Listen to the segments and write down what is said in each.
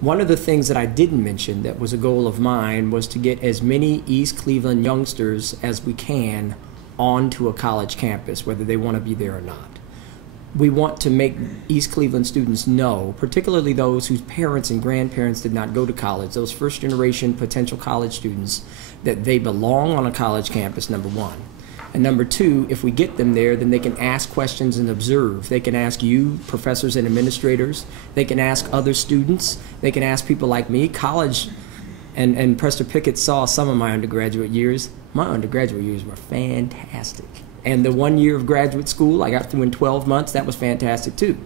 One of the things that I didn't mention that was a goal of mine was to get as many East Cleveland youngsters as we can onto a college campus, whether they want to be there or not. We want to make East Cleveland students know, particularly those whose parents and grandparents did not go to college, those first-generation potential college students, that they belong on a college campus, number one. And number two, if we get them there, then they can ask questions and observe. They can ask you, professors and administrators. They can ask other students. They can ask people like me. College, and Preston Pickett saw some of my undergraduate years. My undergraduate years were fantastic. And the 1 year of graduate school I got through in 12 months, that was fantastic too.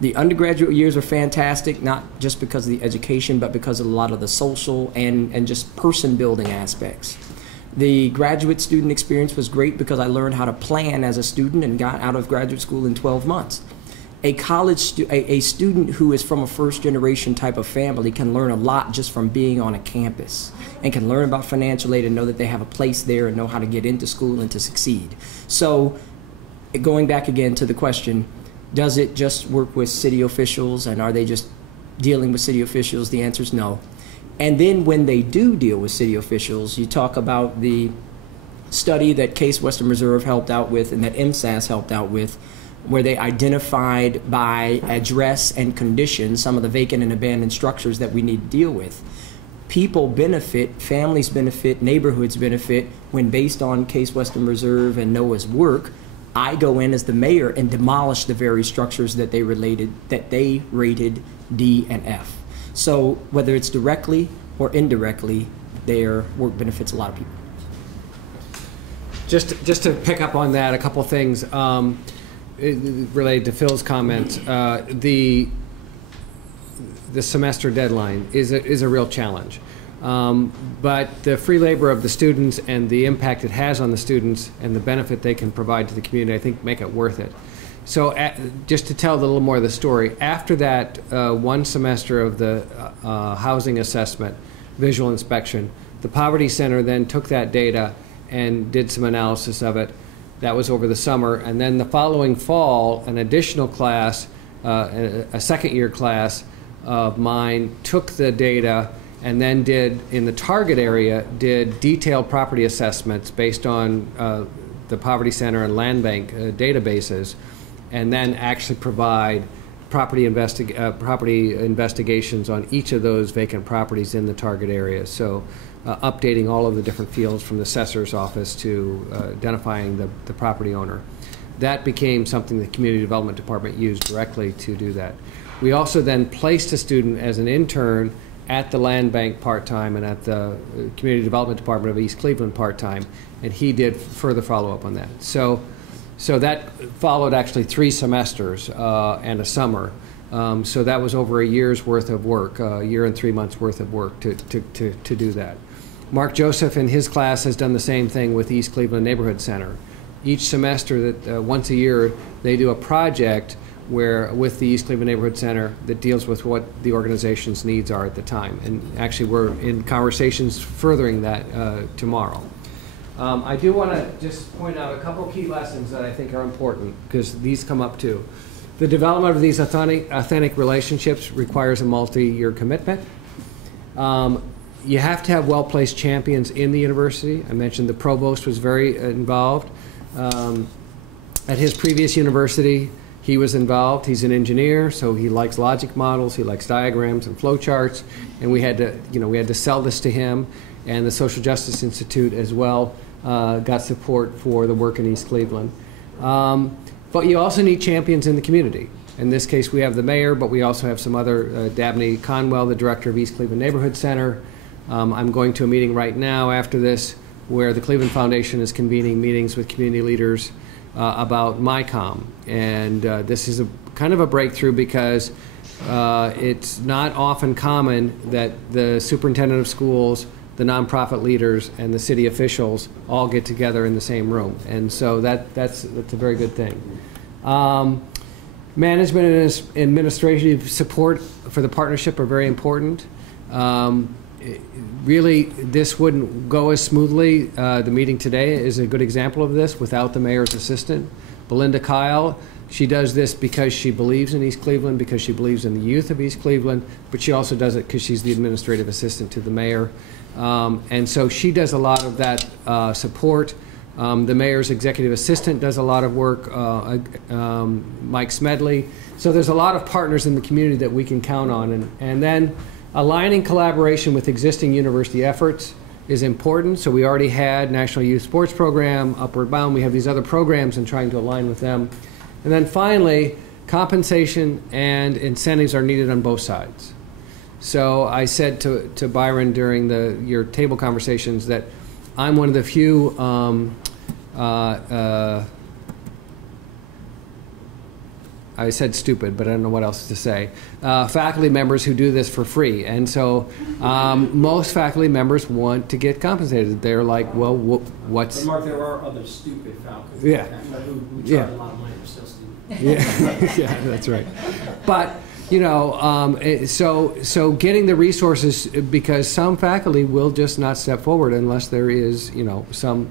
The undergraduate years were fantastic, not just because of the education, but because of a lot of the social and just person building aspects. The graduate student experience was great because I learned how to plan as a student and got out of graduate school in 12 months. A student who is from a first generation type of family can learn a lot just from being on a campus and can learn about financial aid and know that they have a place there and know how to get into school and to succeed. So going back again to the question, does it just work with city officials and are they just dealing with city officials? The answer is no. And then when they do deal with city officials, you talk about the study that Case Western Reserve helped out with and that MSAS helped out with, where they identified by address and condition some of the vacant and abandoned structures that we need to deal with. People benefit, families benefit, neighborhoods benefit when, based on Case Western Reserve and NOAA's work, I go in as the mayor and demolish the very structures that they rated D and F. So whether it's directly or indirectly, their work benefits a lot of people. Just to pick up on that, a couple things related to Phil's comments. The semester deadline is a real challenge. But the free labor of the students and the impact it has on the students and the benefit they can provide to the community, I think, make it worth it. So just to tell a little more of the story, after that one semester of the housing assessment, visual inspection, the Poverty Center then took that data and did some analysis of it. That was over the summer. And then the following fall, an additional class, a second-year class of mine, took the data and then did, in the target area, did detailed property assessments based on the Poverty Center and Land Bank databases, and then actually provide property investigations on each of those vacant properties in the target area. So updating all of the different fields from the assessor's office to identifying the property owner. That became something the Community Development Department used directly to do that. We also then placed a student as an intern at the Land Bank part-time and at the Community Development Department of East Cleveland part-time, and he did further follow-up on that. So that followed actually 3 semesters and a summer. So that was over a year's worth of work, a year and 3 months worth of work to do that. Mark Joseph in his class has done the same thing with East Cleveland Neighborhood Center. Each semester, that once a year, they do a project with the East Cleveland Neighborhood Center that deals with what the organization's needs are at the time. And actually, we're in conversations furthering that tomorrow. I do want to just point out a couple key lessons that I think are important, because these come up too. The development of these authentic relationships requires a multi-year commitment. You have to have well-placed champions in the university. I mentioned the provost was very involved. At his previous university, he was involved. He's an engineer, so he likes logic models, he likes diagrams and flowcharts, and we had to sell this to him. And the Social Justice Institute as well got support for the work in East Cleveland. But you also need champions in the community. In this case, we have the mayor, but we also have some other, Dabney Conwell, the director of East Cleveland Neighborhood Center. I'm going to a meeting right now after this where the Cleveland Foundation is convening meetings with community leaders about MyCom. And this is kind of a breakthrough because it's not often common that the superintendent of schools, the nonprofit leaders, and the city officials all get together in the same room. And so that's a very good thing. Management and administrative support for the partnership are very important. Really, this wouldn't go as smoothly. The meeting today is a good example of this without the mayor's assistant. Belinda Kyle, She does this because she believes in East Cleveland, because she believes in the youth of East Cleveland, but she also does it because she's the administrative assistant to the mayor. And so she does a lot of that support. The mayor's executive assistant does a lot of work, Mike Smedley. So there's a lot of partners in the community that we can count on. And then aligning collaboration with existing university efforts is important. So we already had National Youth Sports Program, Upward Bound. We have these other programs and trying to align with them. And then finally, compensation and incentives are needed on both sides. So I said to Byron during your table conversations that I'm one of the few I said stupid, but I don't know what else to say. Faculty members who do this for free. And so most faculty members want to get compensated. They're like, well, what's... But Mark, there are other stupid faculty yeah. who charge a lot of money for still students. Yeah, yeah, that's right. But, you know, so getting the resources, because some faculty will just not step forward unless there is, you know, some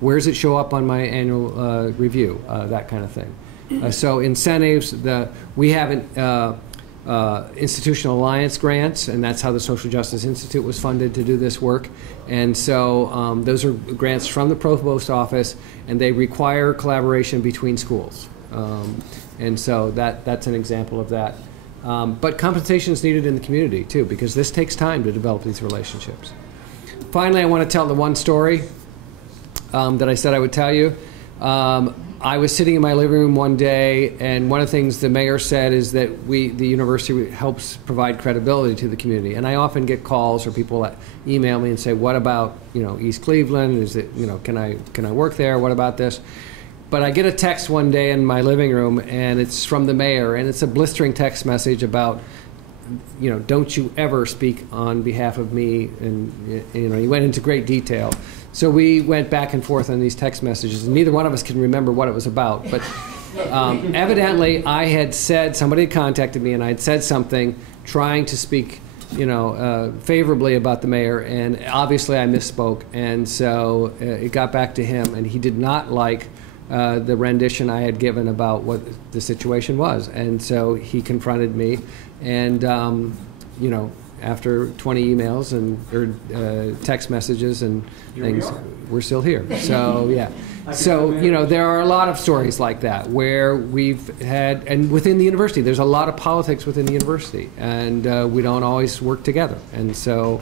where does it show up on my annual review, that kind of thing. So incentives, we have institutional alliance grants, and that's how the Social Justice Institute was funded to do this work. And so those are grants from the Provost Office, and they require collaboration between schools. And so that's an example of that. But compensation is needed in the community too, because this takes time to develop these relationships. Finally, I want to tell the one story that I said I would tell you. I was sitting in my living room one day, and one of the things the mayor said is that the university helps provide credibility to the community. And I often get calls or people that email me and say, "What about, you know, East Cleveland? Is it, you know, can I work there? What about this?" But I get a text one day in my living room, and it's from the mayor, and it's a blistering text message about, you know, don't you ever speak on behalf of me, and, you know, he went into great detail. So we went back and forth on these text messages, and neither one of us can remember what it was about. But evidently, I had said, somebody had contacted me, and I had said something trying to speak, you know, favorably about the mayor, and obviously I misspoke. And so it got back to him, and he did not like the rendition I had given about what the situation was. And so he confronted me, and, you know, after 20 emails or text messages and things, we're still here. So, yeah. So, you know, there are a lot of stories like that where we've had, and within the university, there's a lot of politics within the university, and we don't always work together. And so,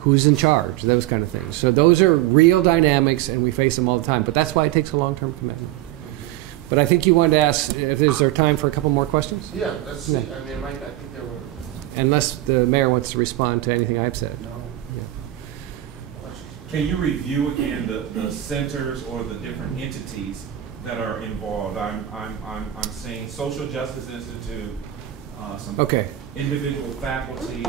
who's in charge, those kind of things. So those are real dynamics, and we face them all the time. But that's why it takes a long-term commitment. But I think you wanted to ask, is there time for a couple more questions? Yeah, let's see. I mean, Mike, I think there were... Unless the mayor wants to respond to anything I've said. No. Yeah. Can you review again the centers or the different entities that are involved? I'm seeing Social Justice Institute, some individual faculty,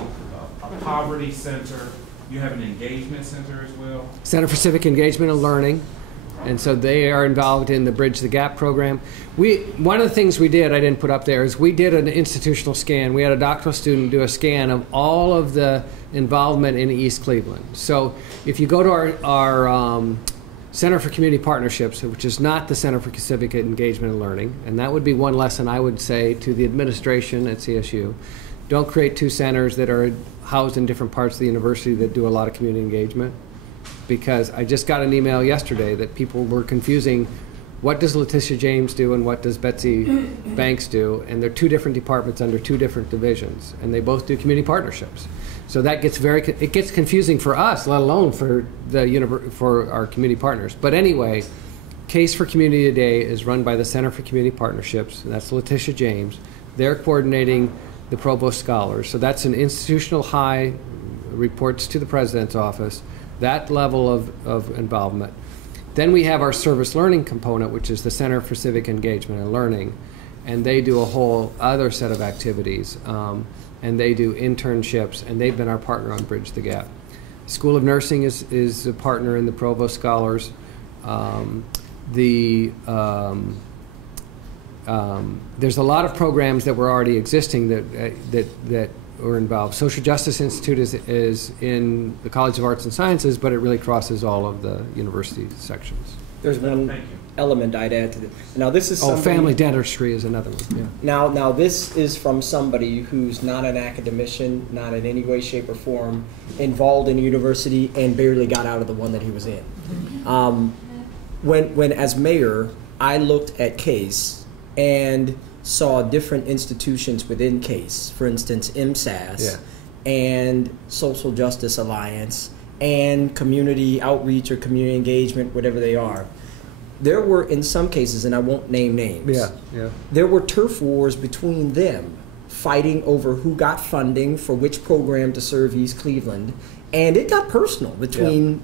a poverty center. You have an engagement center as well? Center for Civic Engagement and Learning. And so they are involved in the Bridge the Gap program. One of the things we did, I didn't put up there, is we did an institutional scan. We had a doctoral student do a scan of all of the involvement in East Cleveland. So if you go to our Center for Community Partnerships, which is not the Center for Civic Engagement and Learning, and that would be one lesson I would say to the administration at CSU. Don't create two centers that are housed in different parts of the university that do a lot of community engagement. Because I just got an email yesterday that people were confusing what does Letitia James do and what does Betsy Banks do, and they're two different departments under two different divisions, and they both do community partnerships. So that gets it gets confusing for us, let alone for for our community partners. But anyway, Case for Community Today is run by the Center for Community Partnerships, and that's Letitia James. They're coordinating the Provost Scholars, so that's an institutional high, reports to the President's office. That level of involvement. Then we have our service learning component, which is the Center for Civic Engagement and Learning, and they do a whole other set of activities, and they do internships, and they've been our partner on Bridge the Gap. School of Nursing is a partner in the Provost Scholars. There's a lot of programs that were already existing that are involved. Social Justice Institute is in the College of Arts and Sciences, but it really crosses all of the university sections. There's one. Thank you. element I'd add to it. Now, this is somebody, family dentistry is another one. Yeah. Now this is from somebody who's not an academician, not in any way, shape, or form involved in a university, and barely got out of the one that he was in. When as mayor, I looked at CASE and saw different institutions within CASE, for instance, MSAS and Social Justice Alliance and community outreach or community engagement, whatever they are. There were, in some cases, and I won't name names, there were turf wars between them, fighting over who got funding for which program to serve East Cleveland, and it got personal between,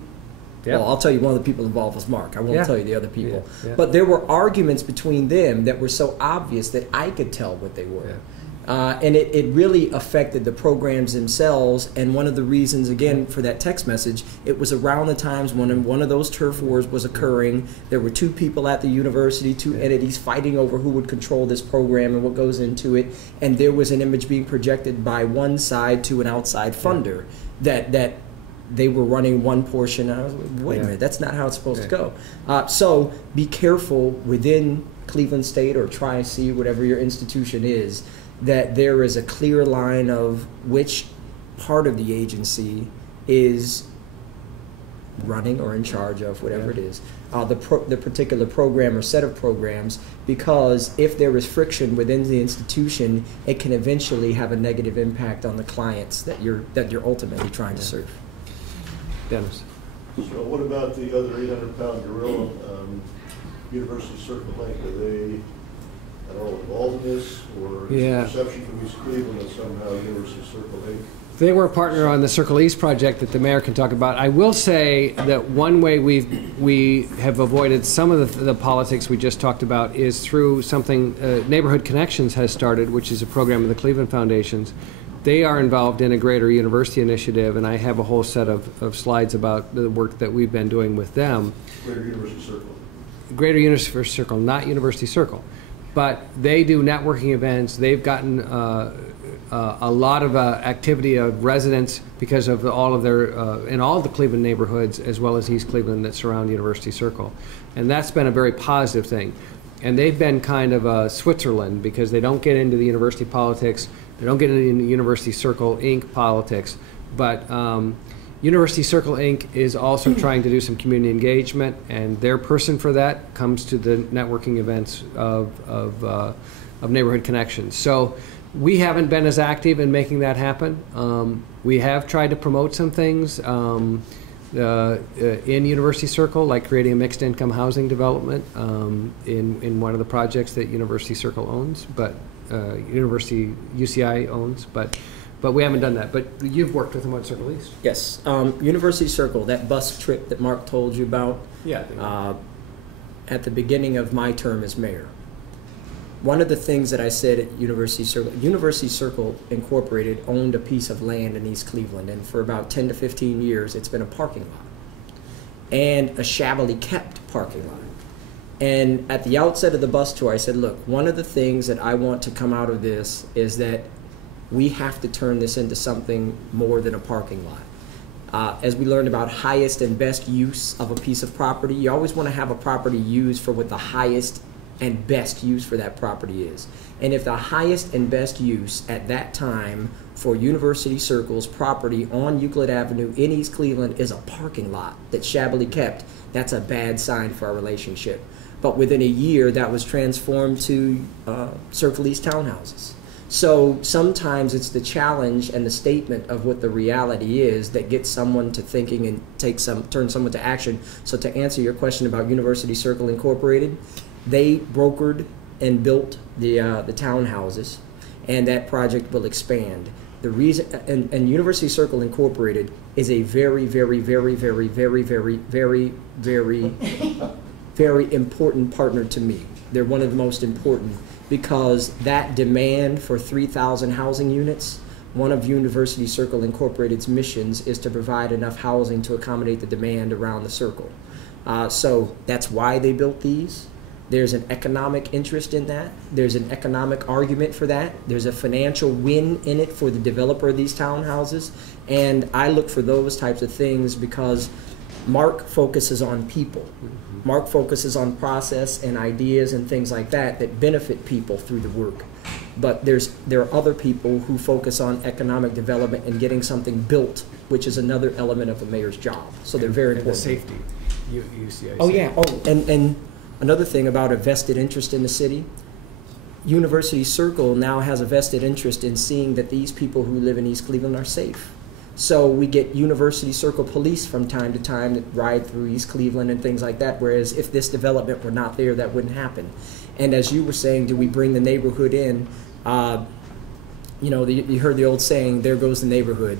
well, I'll tell you one of the people involved was Mark. I won't tell you the other people. But there were arguments between them that were so obvious that I could tell what they were. And it really affected the programs themselves. And one of the reasons, again, for that text message, it was around the times when one of those turf wars was occurring. There were two people at the university, two entities fighting over who would control this program and what goes into it. And there was an image being projected by one side to an outside funder that they were running one portion. I was like, wait a minute, that's not how it's supposed to go. So be careful within Cleveland State or Tri-C, whatever your institution is, that there is a clear line of which part of the agency is running or in charge of whatever it is, the particular program or set of programs, because if there is friction within the institution, it can eventually have a negative impact on the clients that you're ultimately trying to serve. Dennis. So what about the other 800-pound gorilla, University Circle Lake? Are they at all involved in this, or is the perception from East Cleveland that somehow University Circle Lake? They were a partner on the Circle East project that the mayor can talk about. I will say that one way we have avoided some of the politics we just talked about is through something Neighborhood Connections has started, which is a program of the Cleveland Foundations. They are involved in a Greater University initiative, and I have a whole set of slides about the work that we've been doing with them. Greater University Circle. Greater University Circle, not University Circle. But they do networking events. They've gotten a lot of activity of residents because of all of their, in all of the Cleveland neighborhoods, as well as East Cleveland that surround University Circle. And that's been a very positive thing. And they've been kind of Switzerland because they don't get into the university politics. They don't get into the University Circle Inc. politics. But University Circle Inc. is also trying to do some community engagement, and their person for that comes to the networking events of Neighborhood Connections. So we haven't been as active in making that happen. We have tried to promote some things in University Circle, like creating a mixed income housing development in one of the projects that University Circle owns, but University UCI owns, but we haven't done that. But you've worked with them on Circle East. Yes, University Circle, that bus trip that Mark told you about. At the beginning of my term as mayor, one of the things that I said at University Circle Incorporated owned a piece of land in East Cleveland, and for about 10 to 15 years it's been a parking lot, and a shabbily kept parking lot. And at the outset of the bus tour I said, look, one of the things that I want to come out of this is that we have to turn this into something more than a parking lot. As we learned about highest and best use of a piece of property, you always want to have a property used for what the highest and best use for that property is. And if the highest and best use at that time for University Circle's property on Euclid Avenue in East Cleveland is a parking lot that's shabbily kept, that's a bad sign for our relationship. But within a year, that was transformed to Circle East townhouses. So sometimes it's the challenge and the statement of what the reality is that gets someone to thinking and turn someone to action. So to answer your question about University Circle Incorporated, they brokered and built the townhouses, and that project will expand. The reason, and University Circle Incorporated is a very, very, very, very, very, very, very, very, very important partner to me. They're one of the most important, because that demand for 3,000 housing units, one of University Circle Incorporated's missions is to provide enough housing to accommodate the demand around the circle. So that's why they built these. There's an economic interest in that. There's an economic argument for that. There's a financial win in it for the developer of these townhouses. And I look for those types of things because Mark focuses on people. Mark focuses on process and ideas and things like that that benefit people through the work. But there are other people who focus on economic development and getting something built, which is another element of a mayor's job. So they're very important. And the safety. UCI. Oh yeah. Oh, and another thing about a vested interest in the city, University Circle now has a vested interest in seeing that these people who live in East Cleveland are safe. So we get University Circle police from time to time that ride through East Cleveland and things like that, whereas if this development were not there, that wouldn't happen. And as you were saying, do we bring the neighborhood in? You know, you heard the old saying, there goes the neighborhood.